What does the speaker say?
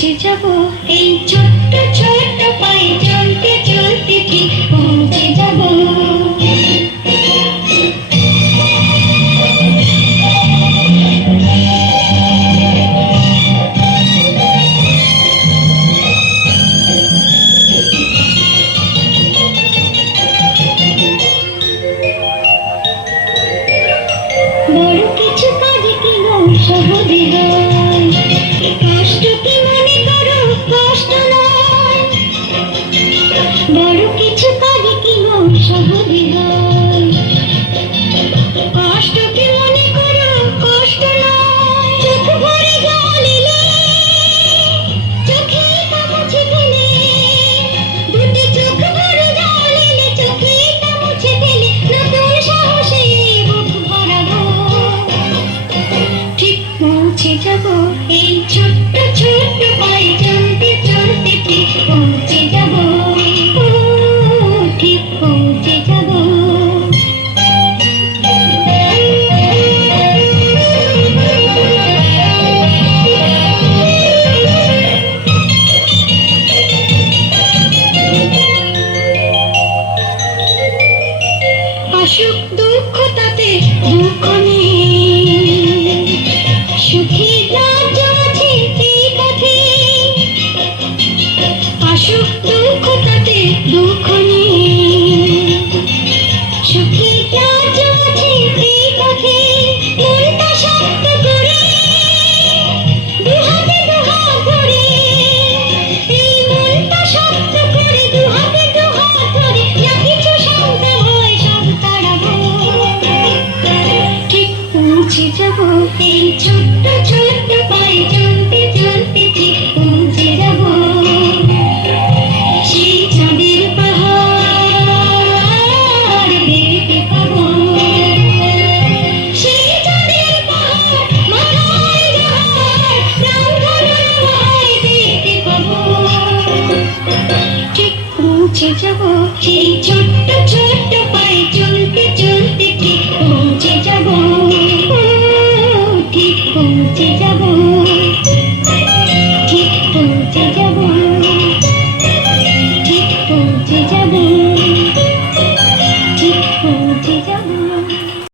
পৌঁছে যাব এই ছোট্ট ছোট্ট পায়ে চলতে চলতে ঠিক পৌঁছে যাব। বড় কিছু কাজে কিনো সহজে হয়, কষ্ট কি মনে করো কষ্ট নয়। বড় কিছু কাজে কিনো সহজে হয়, কষ্ট কি মনে করো কষ্ট নয়। চোখ ভরে জল এলে চোখে তা মুছে ফেলে, দুটি চোখ ভরে জল এলে চোখে তা মুছে ফেলে নতুন সাহসে বুক ভরাবো। ঠিক পৌঁছে যাব এই ছোট্ট ছোট্ট পায়ে চলতে চলতে ঠিক পৌঁছে যাব, ঠিক পৌঁছে যাব। আসুক দুঃখ তাতে দুঃখ নেই, সুখী রাজ্য আছে এই পথে। আসুক দুঃখ তাতে দুঃখ নেই, সুখী রাজ্য আছে এই পথে। মনটা শক্ত করে দুহাতে দুহাত ধরে, এই মনটা শক্ত করে দুহাতে দুহাত ধরে যা কিছু শঙ্কা ভয় সব তাড়াবো। ঠিক পৌঁছে যাব এই ছোট্ট ছোট্ট পায়ে চলতে চলতে ঠিক পৌঁছে যাব। সেই চাঁদের পাহাড় দেখতে পাবো, সেই চাঁদের পাহাড় মাথায় জোয়ার রামধনুর ভয় দেখতে পাবো। ঠিক পৌঁছে যাব সেই